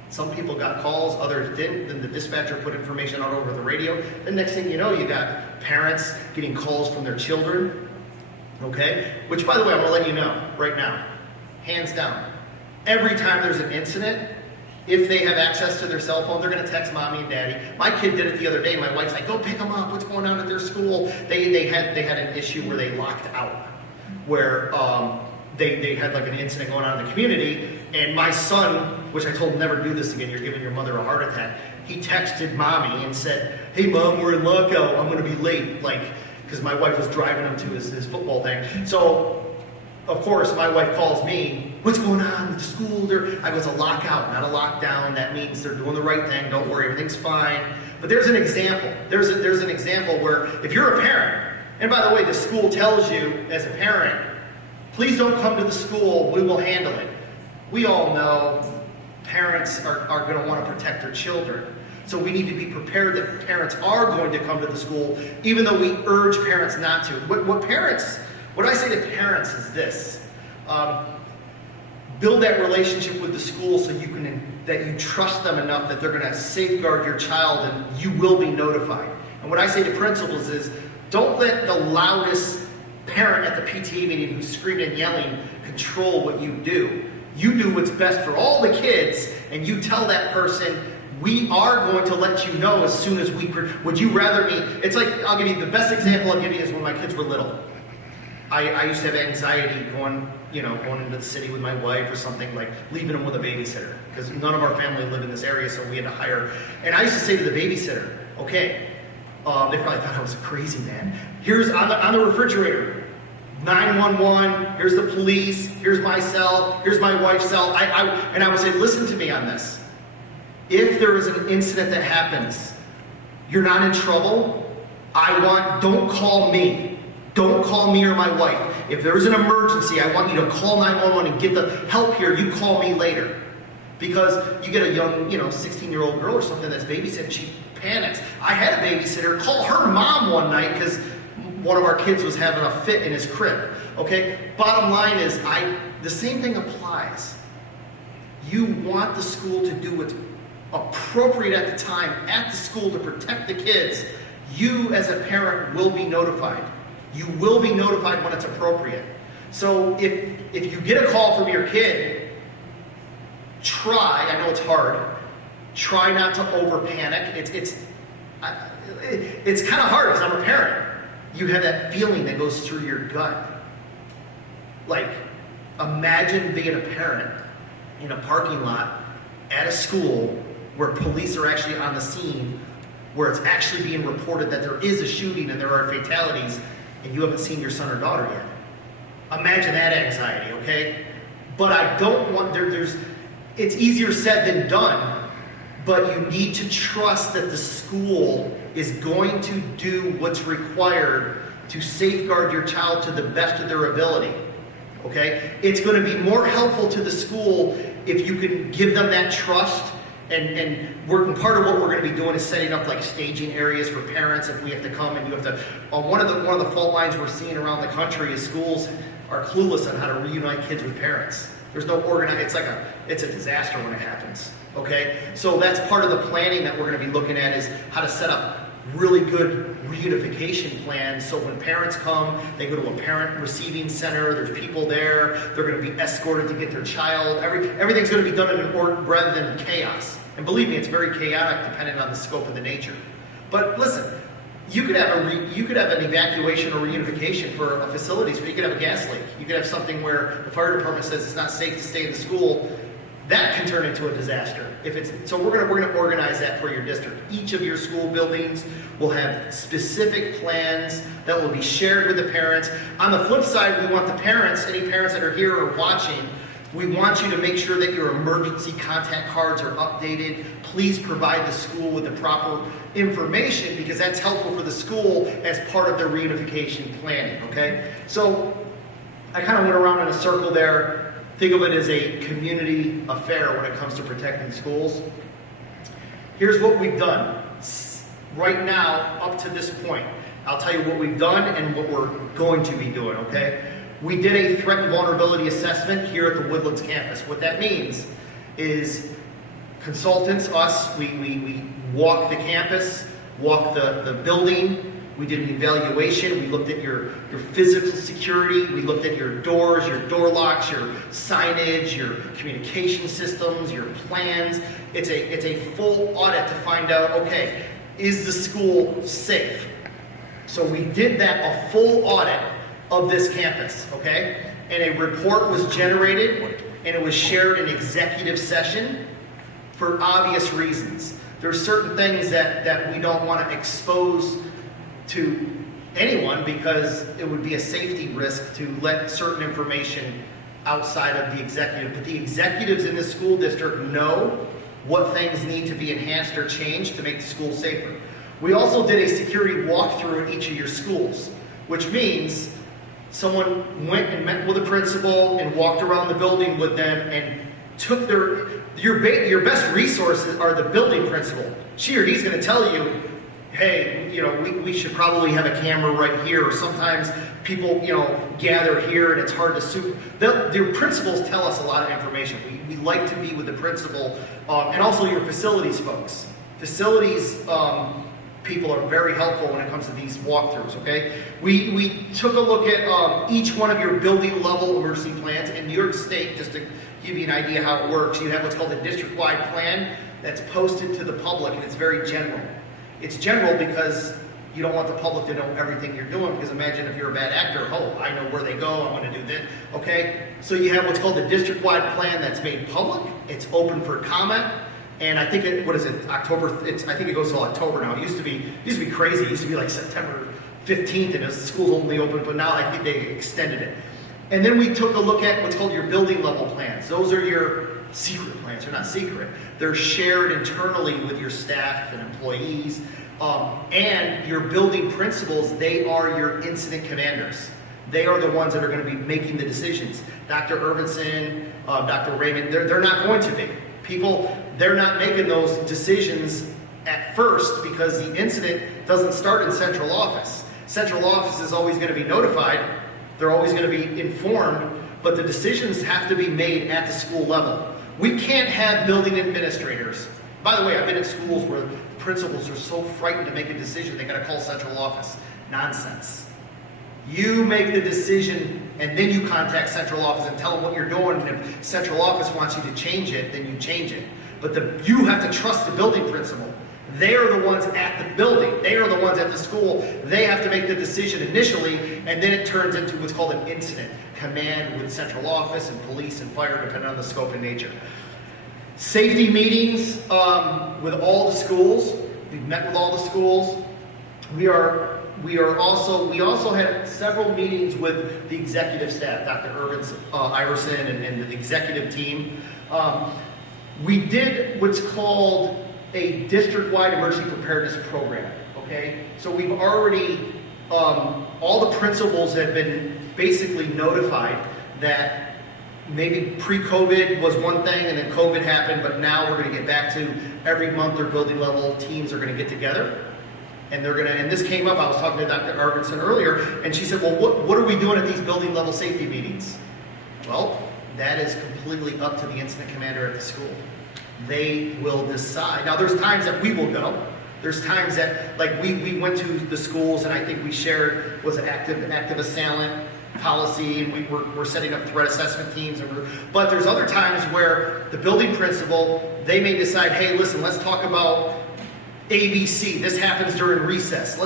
some people got calls, others didn't. Then the dispatcher put information out over the radio. The next thing you know, you got parents getting calls from their children. Okay? Which, by the way, I'm going to let you know right now, hands down, every time there's an incident, if they have access to their cell phone, they're going to text mommy and daddy. My kid did it the other day. My wife's like, go pick them up. What's going on at their school? They had an issue where they locked out, where they had like an incident going on in the community, and my son, which I told him never do this again, you're giving your mother a heart attack, he texted mommy and said, hey mom, we're in lockout, I'm gonna be late, like, because my wife was driving him to his football thing. So, of course, my wife calls me, what's going on with the school? I go, it's a lockout, not a lockdown. That means they're doing the right thing, don't worry, everything's fine. But there's an example. There's an example where if you're a parent, and by the way, the school tells you as a parent, please don't come to the school, we will handle it. We all know parents are going to want to protect their children. So we need to be prepared that parents are going to come to the school, even though we urge parents not to. What I say to parents is this. Build that relationship with the school so that you trust them enough that they're going to safeguard your child and you will be notified. And what I say to principals is, don't let the loudest parent at the PTA meeting who's screaming and yelling control what you do. You do what's best for all the kids, and you tell that person, we are going to let you know as soon as would you rather me, it's like, I'll give you, the best example I'll give you is when my kids were little. I used to have anxiety going into the city with my wife or something, like leaving them with a babysitter, because none of our family lived in this area, so we had to hire. And I used to say to the babysitter, okay, they probably thought I was a crazy man. Here's on the refrigerator, 911, here's the police, here's my cell, here's my wife's cell. And I would say, listen to me on this. If there is an incident that happens, you're not in trouble, don't call me. Don't call me or my wife. If there's an emergency, I want you to call 911 and get the help here. You call me later. Because you get a young, 16-year-old girl or something that's babysitting, she panics. I had a babysitter call her mom one night because one of our kids was having a fit in his crib. Okay? Bottom line is, the same thing applies. You want the school to do what's appropriate at the time at the school to protect the kids. You as a parent will be notified. You will be notified when it's appropriate. So if you get a call from your kid, I know it's hard, try not to over panic. It's kind of hard because I'm a parent. You have that feeling that goes through your gut. Like, imagine being a parent in a parking lot at a school where police are actually on the scene, where it's actually being reported that there is a shooting and there are fatalities, and you haven't seen your son or daughter yet. Imagine that anxiety, okay? But I don't want, it's easier said than done, but you need to trust that the school is going to do what's required to safeguard your child to the best of their ability, okay? It's going to be more helpful to the school if you can give them that trust. And part of what we're going to be doing is setting up like staging areas for parents if we have to come and you have to. One of the fault lines we're seeing around the country is schools are clueless on how to reunite kids with parents. There's no organized. It's a disaster when it happens. Okay, so that's part of the planning that we're going to be looking at is how to set up really good reunification plans. So when parents come, they go to a parent receiving center. There's people there. They're going to be escorted to get their child. Everything's going to be done in an order rather than chaos. And believe me, it's very chaotic depending on the scope of the nature. But listen, you could have an evacuation or reunification for facilities where you could have a gas leak. You could have something where the fire department says it's not safe to stay in the school. That can turn into a disaster. So we're going to organize that for your district. Each of your school buildings will have specific plans that will be shared with the parents. On the flip side, we want the parents, any parents that are here or watching, we want you to make sure that your emergency contact cards are updated. Please provide the school with the proper information because that's helpful for the school as part of their reunification planning, okay? So I kind of went around in a circle there. Think of it as a community affair when it comes to protecting schools. Here's what we've done right now up to this point. I'll tell you what we've done and what we're going to be doing, okay? We did a threat and vulnerability assessment here at the Woodlands campus. What that means is consultants, us, we walked the campus, walked the building. We did an evaluation. We looked at your physical security. We looked at your doors, your door locks, your signage, your communication systems, your plans. It's a full audit to find out, okay, is the school safe? So we did that, a full audit of this campus, okay? and a report was generated, and it was shared in executive session for obvious reasons. There's certain things that we don't want to expose to anyone because it would be a safety risk to let certain information outside of the executive. But the executives in the school district know what things need to be enhanced or changed to make the school safer. We also did a security walkthrough at each of your schools, which means someone went and met with a principal and walked around the building with them and took your best resources are the building principal. She or he's going to tell you, hey, we should probably have a camera right here, or sometimes people, gather here and it's hard to suit. The principals tell us a lot of information. We like to be with the principal, and also your facilities folks. Facilities people are very helpful when it comes to these walkthroughs, okay? We took a look at each one of your building level emergency plans. In New York State, just to give you an idea how it works, you have what's called a district-wide plan that's posted to the public, and it's very general. It's general because you don't want the public to know everything you're doing, because imagine if you're a bad actor, I know where they go, I want to do this, okay? So you have what's called the district-wide plan that's made public, it's open for comment, and I think October, I think it goes till October now. It used to be crazy, it used to be like September 15th, and the school's only open, but now I think they extended it. And then we took a look at what's called your building level plans. Those are your secret plans, they're not secret. They're shared internally with your staff and employees. And your building principals, they are your incident commanders. They are the ones that are going to be making the decisions. Dr. Irvinson, Dr. Raymond, they're not going to be. They're not making those decisions at first because the incident doesn't start in central office. Central office is always going to be notified. They're always going to be informed, but the decisions have to be made at the school level. We can't have building administrators. By the way, I've been in schools where principals are so frightened to make a decision, they got to call central office. Nonsense. You make the decision, and then you contact central office and tell them what you're doing. And if central office wants you to change it, then you change it. But you have to trust the building principal. They are the ones at the building. They are the ones at the school. They have to make the decision initially, and then it turns into what's called an incident command with central office and police and fire, depending on the scope and nature. Safety meetings with all the schools. We've met with all the schools. We also had several meetings with the executive staff, Dr. Iverson and the executive team. We did what's called a district-wide emergency preparedness program, okay? So we've already, all the principals have been basically notified that maybe pre-COVID was one thing and then COVID happened, but now we're going to get back to every month their building level teams are going to get together. And and this came up, I was talking to Dr. Arvinson earlier, and she said, well, what are we doing at these building level safety meetings? Well, that is completely up to the incident commander at the school. They will decide. Now, there's times that we will go. There's times that, like, we went to the schools, and I think we shared, was an active assailant policy, and we're setting up threat assessment teams. But there's other times where the building principal, they may decide, hey, listen, let's talk about ABC. This happens during recess.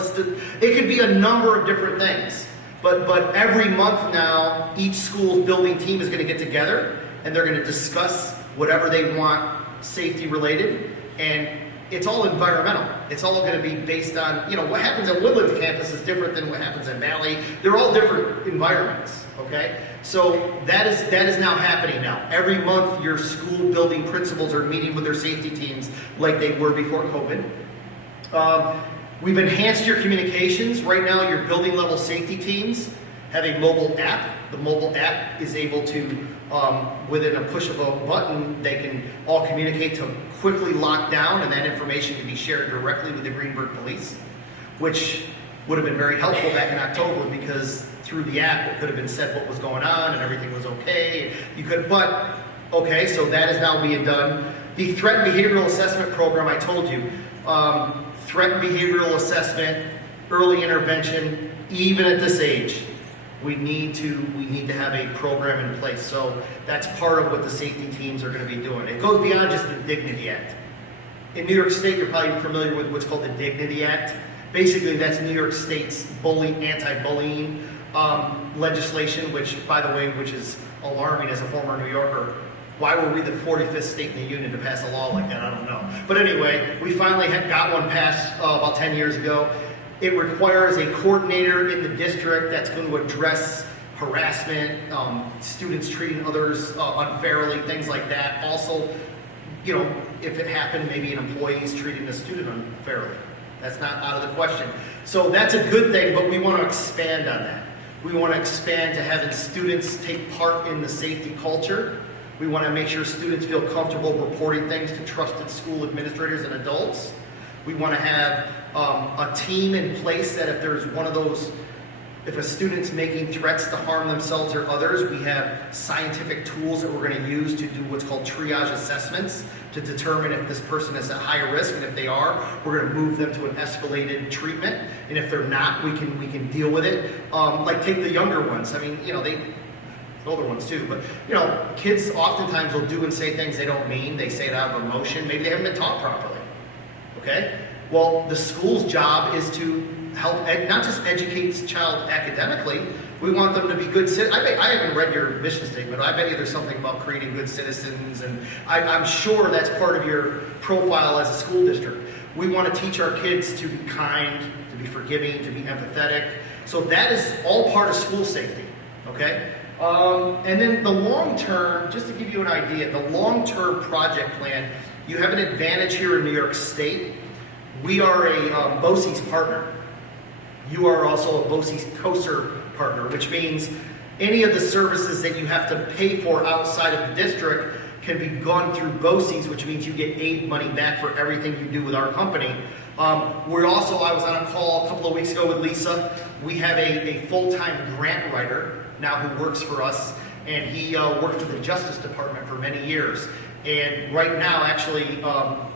It could be a number of different things. But every month now, each school's building team is going to get together, and they're going to discuss whatever they want safety related, and it's all environmental. It's all going to be based on, what happens at Woodlands campus is different than what happens at Valley. They're all different environments, okay? So that is now happening now. Every month, your school building principals are meeting with their safety teams like they were before COVID. We've enhanced your communications. Right now, your building level safety teams have a mobile app. The mobile app is able to, within a push of a button, they can all communicate to quickly lock down, and that information can be shared directly with the Greenburgh police, which would have been very helpful back in October, because through the app it could have been said what was going on and everything was okay. Okay, so that is now being done. The threat and behavioral assessment program, I told you, threat and behavioral assessment, early intervention, even at this age. We need to have a program in place. So that's part of what the safety teams are going to be doing. It goes beyond just the Dignity Act. In New York State, you're probably familiar with what's called the Dignity Act. Basically, that's New York State's anti-bullying legislation, which, by the way, which is alarming as a former New Yorker. Why were we the 45th state in the union to pass a law like that? I don't know. But anyway, we finally got one passed about 10 years ago. It requires a coordinator in the district that's going to address harassment, students treating others unfairly, things like that. Also, you know, if it happened, maybe an employee is treating a student unfairly. That's not out of the question. So that's a good thing, but we want to expand on that. We want to expand to having students take part in the safety culture. We want to make sure students feel comfortable reporting things to trusted school administrators and adults. We want to have a team in place that if there's one of those, if a student's making threats to harm themselves or others, we have scientific tools that we're going to use to do what's called triage assessments to determine if this person is at higher risk, and if they are, we're going to move them to an escalated treatment. And if they're not, we can deal with it. Like take the younger ones. I mean, you know, the older ones too, but you know, kids oftentimes will do and say things they don't mean. They say it out of emotion. Maybe they haven't been taught properly. Okay? Well, the school's job is to help, not just educate the child academically. We want them to be good citizens. I haven't read your mission statement. I bet you there's something about creating good citizens, and I'm sure that's part of your profile as a school district. We want to teach our kids to be kind, to be forgiving, to be empathetic. So that is all part of school safety, okay? And then the long term, just to give you an idea, the long-term project plan, you have an advantage here in New York State. We are a BOCES partner. You are also a BOCES COSER partner, which means any of the services that you have to pay for outside of the district can be gone through BOCES, which means you get aid money back for everything you do with our company. We're also, I was on a call a couple of weeks ago with Lisa. We have a full-time grant writer now who works for us, and he worked for the Justice Department for many years. And right now, actually,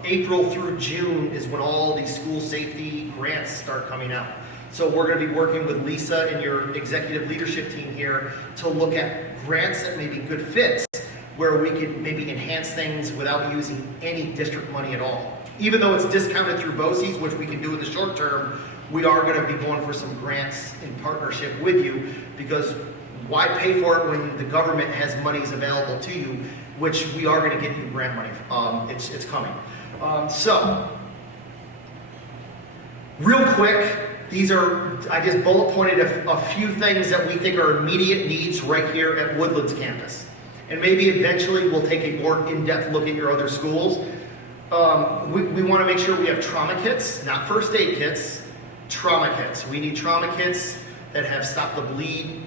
April through June is when all these school safety grants start coming out. So we're going to be working with Lisa and your executive leadership team here to look at grants that may be good fits, where we could maybe enhance things without using any district money at all. Even though it's discounted through BOCES, which we can do in the short term, we are going to be going for some grants in partnership with you, because why pay for it when the government has monies available to you, which we are going to get you grant money. It's coming. So, real quick, these are, I just bullet pointed a few things that we think are immediate needs right here at Woodlands campus. And maybe eventually we'll take a more in-depth look at your other schools. We want to make sure we have trauma kits, not first aid kits, trauma kits. We need trauma kits that have stop the bleed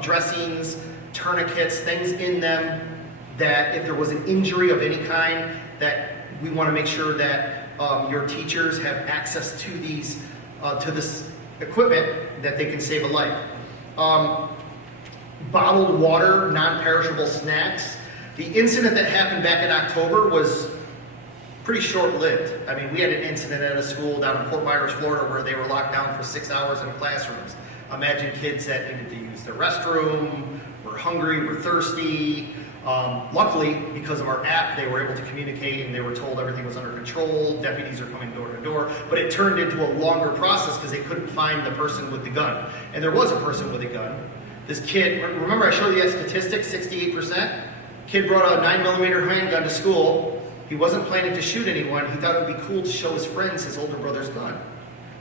dressings, tourniquets, things in them that if there was an injury of any kind, that we want to make sure that your teachers have access to these, to this equipment that they can save a life. Bottled water, non-perishable snacks. The incident that happened back in October was pretty short-lived. I mean, we had an incident at a school down in Fort Myers, Florida, where they were locked down for 6 hours in classrooms. Imagine kids that needed to use the restroom, were hungry, were thirsty. Luckily, because of our app, they were able to communicate and they were told everything was under control. Deputies are coming door to door. But it turned into a longer process because they couldn't find the person with the gun. And there was a person with a gun. This kid, remember I showed you that statistic, 68%? Kid brought a 9mm handgun to school. He wasn't planning to shoot anyone. He thought it would be cool to show his friends his older brother's gun.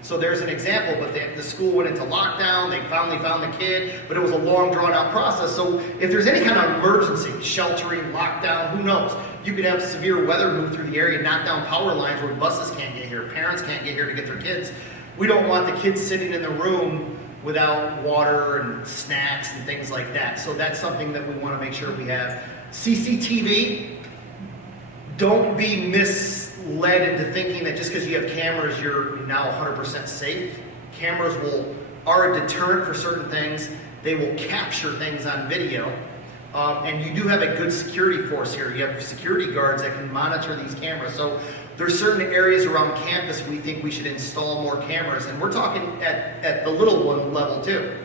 So there's an example, but the school went into lockdown, they finally found the kid, but it was a long, drawn-out process. So if there's any kind of emergency, sheltering, lockdown, who knows? You could have severe weather move through the area, knock down power lines where buses can't get here, parents can't get here to get their kids. We don't want the kids sitting in the room without water and snacks and things like that. So that's something that we want to make sure we have. CCTV, don't be misled into thinking that just because you have cameras, you're now 100% safe. Cameras are a deterrent for certain things. They will capture things on video. And you do have a good security force here. You have security guards that can monitor these cameras. So there's certain areas around campus we think we should install more cameras. And we're talking at the little one level too.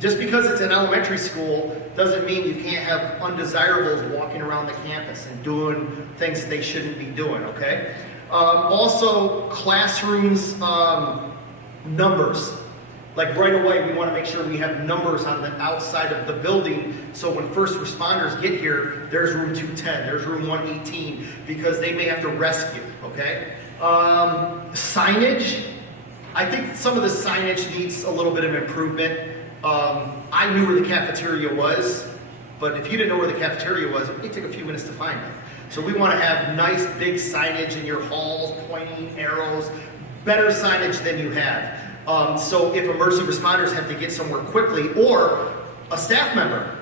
Just because it's an elementary school doesn't mean you can't have undesirables walking around the campus and doing things that they shouldn't be doing, okay? Also, classrooms, numbers. Like right away, we want to make sure we have numbers on the outside of the building, so when first responders get here, there's room 210, there's room 118, because they may have to rescue, okay? Signage, I think some of the signage needs a little bit of improvement. I knew where the cafeteria was, but if you didn't know where the cafeteria was, it may take a few minutes to find it. So we want to have nice big signage in your halls, pointing arrows, better signage than you have. So if emergency responders have to get somewhere quickly, or a staff member,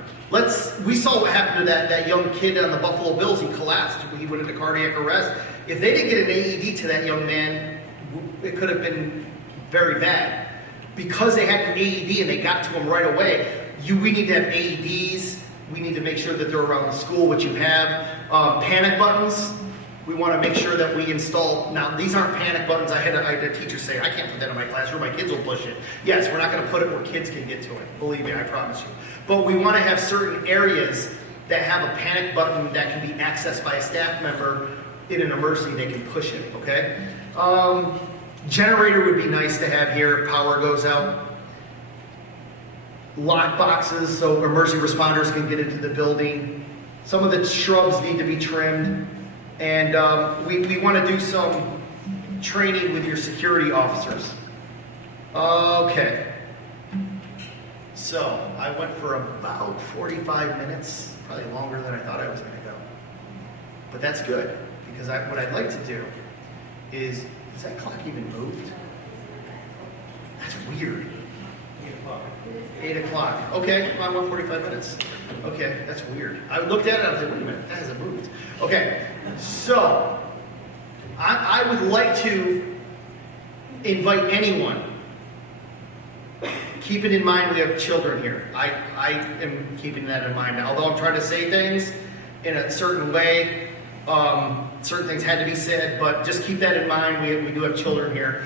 we saw what happened to that young kid on the Buffalo Bills. He collapsed. He went into cardiac arrest. If they didn't get an AED to that young man, it could have been very bad. Because they had an AED and they got to him right away, we need to have AEDs. We need to make sure that they're around the school, which you have. Panic buttons. We want to make sure that we install. Now, these aren't panic buttons. I had a teacher say, I can't put that in my classroom. My kids will push it. Yes, we're not going to put it where kids can get to it. Believe me, I promise you. But we want to have certain areas that have a panic button that can be accessed by a staff member in an emergency. They can push it, okay? Generator would be nice to have here if power goes out. Lock boxes so emergency responders can get into the building. Some of the shrubs need to be trimmed. And we want to do some training with your security officers. Okay. So I went for about 45 minutes, probably longer than I thought I was going to go. But that's good, because what I'd like to do is that clock even moved? That's weird. 8 o'clock. Okay, I went 45 minutes. Okay, that's weird. I looked at it, I was like, wait a minute, that hasn't moved. Okay, so I would like to invite anyone. Keep it in mind we have children here. I am keeping that in mind. Although I'm trying to say things in a certain way, certain things had to be said, but just keep that in mind. We do have children here.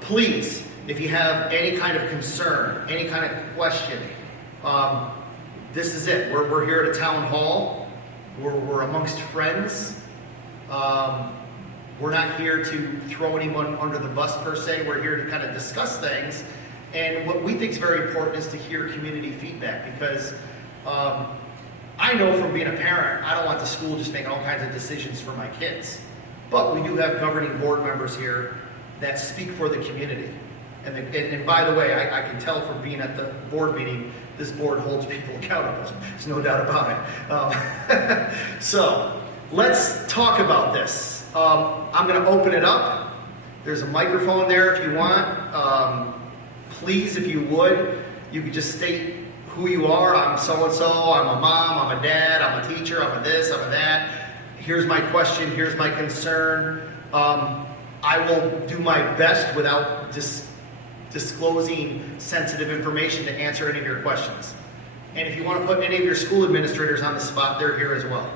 Please, if you have any kind of concern, any kind of question, this is it. We're here at a town hall. We're amongst friends. We're not here to throw anyone under the bus per se. We're here to kind of discuss things. And what we think is very important is to hear community feedback, because I know from being a parent, I don't want the school just making all kinds of decisions for my kids. But we do have governing board members here that speak for the community. And by the way, I can tell from being at the board meeting, this board holds people accountable. There's no doubt about it. So let's talk about this. I'm going to open it up. There's a microphone there if you want. Please, if you would, you could just state who you are. I'm so-and-so, I'm a mom, I'm a dad, I'm a teacher, I'm a this, I'm a that. Here's my question, here's my concern. I will do my best without disclosing sensitive information to answer any of your questions. And if you want to put any of your school administrators on the spot, they're here as well.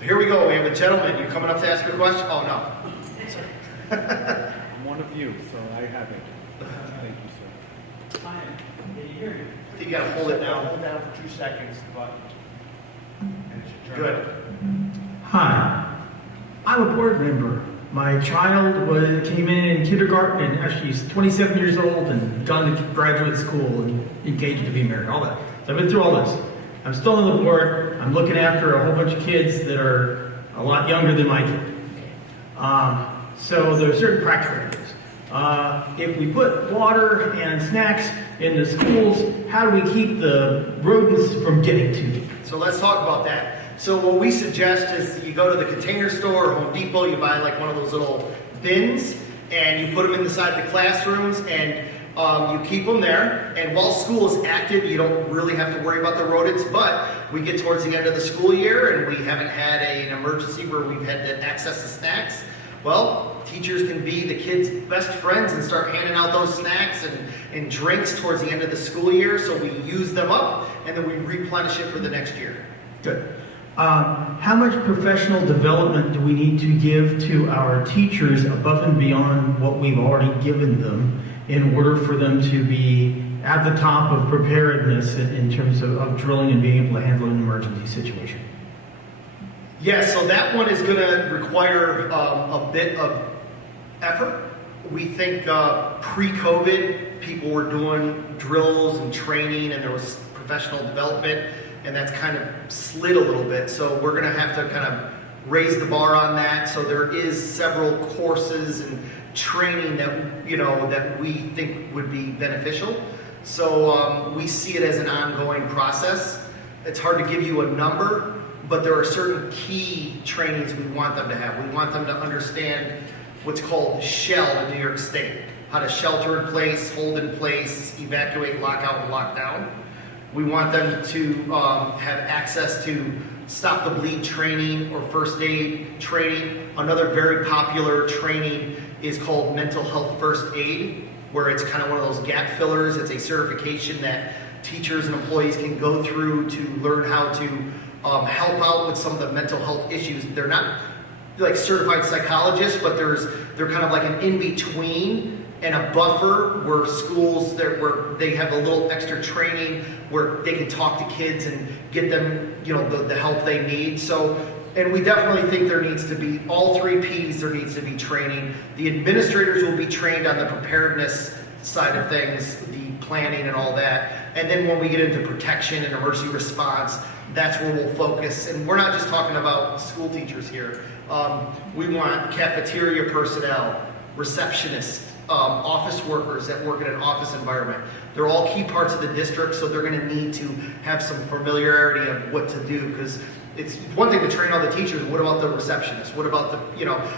Here we go, we have a gentleman. You coming up to ask a question? Oh, no. Sorry. I'm one of you, so I have it. Thank you, sir. Hi, can you hear me? I think you gotta hold it down. Hold down for 2 seconds, the button. And it should turn Good. Hi, I'm a board member. My child came in kindergarten, and now she's 27 years old and gone to graduate school and engaged to be married, all that. So I've been through all this. I'm still on the board. I'm looking after a whole bunch of kids that are a lot younger than my kid. So there are certain practical areas. If we put water and snacks in the schools, how do we keep the rodents from getting to them? So let's talk about that. So what we suggest is you go to the Container Store or Home Depot, you buy like one of those little bins, and you put them inside the classrooms, and you keep them there. And while school is active, you don't really have to worry about the rodents, but we get towards the end of the school year and we haven't had an emergency where we've had to access the snacks. Well, teachers can be the kids' best friends and start handing out those snacks and drinks towards the end of the school year, so we use them up and then we replenish it for the next year. Good. How much professional development do we need to give to our teachers above and beyond what we've already given them in order for them to be at the top of preparedness in terms of drilling and being able to handle an emergency situation? Yeah, so that one is going to require a bit of effort. We think pre-COVID, people were doing drills and training, and there was professional development, and that's kind of slid a little bit. So we're going to have to kind of raise the bar on that. So there is several courses and training that that we think would be beneficial. So we see it as an ongoing process. It's hard to give you a number, but there are certain key trainings we want them to have. We want them to understand what's called SHELL in New York State. How to shelter in place, hold in place, evacuate, lock out, and lock down. We want them to have access to stop the bleed training or first aid training. Another very popular training is called mental health first aid, where it's kind of one of those gap fillers. It's a certification that teachers and employees can go through to learn how to help out with some of the mental health issues. They're not like certified psychologists, but they're kind of like an in-between and a buffer where schools where they have a little extra training where they can talk to kids and get them the help they need. So, and we definitely think there needs to be all 3 Ps. There needs to be training. The administrators will be trained on the preparedness side of things, the planning and all that. And then when we get into protection and emergency response, that's where we'll focus. And we're not just talking about school teachers here. We want cafeteria personnel, receptionists, office workers that work in an office environment. They're all key parts of the district, so they're going to need to have some familiarity of what to do, because it's one thing to train all the teachers. What about the receptionists? What about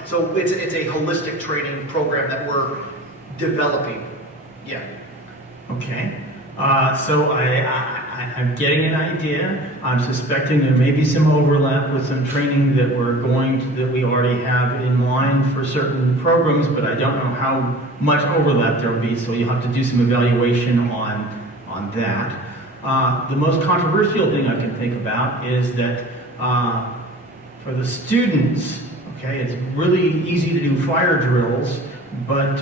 so it's a holistic training program that we're developing. Yeah. Okay. So I'm getting an idea. I'm suspecting there may be some overlap with some training that we already have in line for certain programs, but I don't know how much overlap there will be, so you'll have to do some evaluation on that. The most controversial thing I can think about is that for the students, okay, it's really easy to do fire drills, but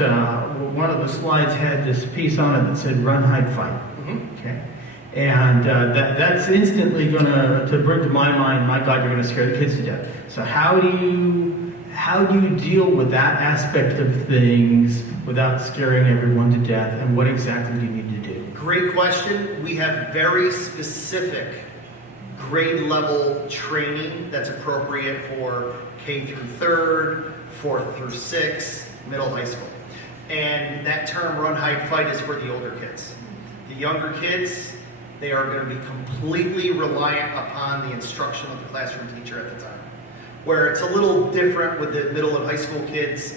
one of the slides had this piece on it that said run, hide, fight. Okay, and that's instantly going to bring to my mind, my God, you're going to scare the kids to death. So how do you deal with that aspect of things without scaring everyone to death, and what exactly do you need to do? Great question. We have very specific grade level training that's appropriate for K through 3rd, 4th through 6th, middle high school. And that term run, hide, fight is for the older kids. The younger kids, they are going to be completely reliant upon the instruction of the classroom teacher at the time. Where it's a little different with the middle and high school kids,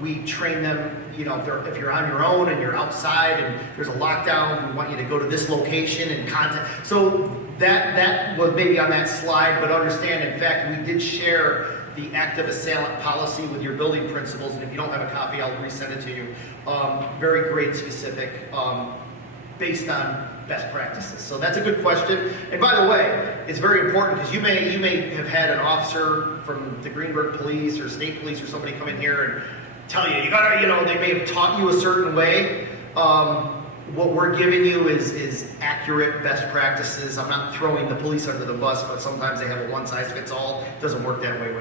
we train them, if you're on your own and you're outside and there's a lockdown, we want you to go to this location and contact. So that was maybe on that slide, but understand, in fact, we did share the active assailant policy with your building principals, and if you don't have a copy, I'll resend it to you. Very grade specific, based on best practices. So that's a good question. And by the way, it's very important because you may have had an officer from the Greenburgh police or state police or somebody come in here and tell you, they may have taught you a certain way. What we're giving you is accurate best practices. I'm not throwing the police under the bus, but sometimes they have a one-size-fits-all. It doesn't work that way when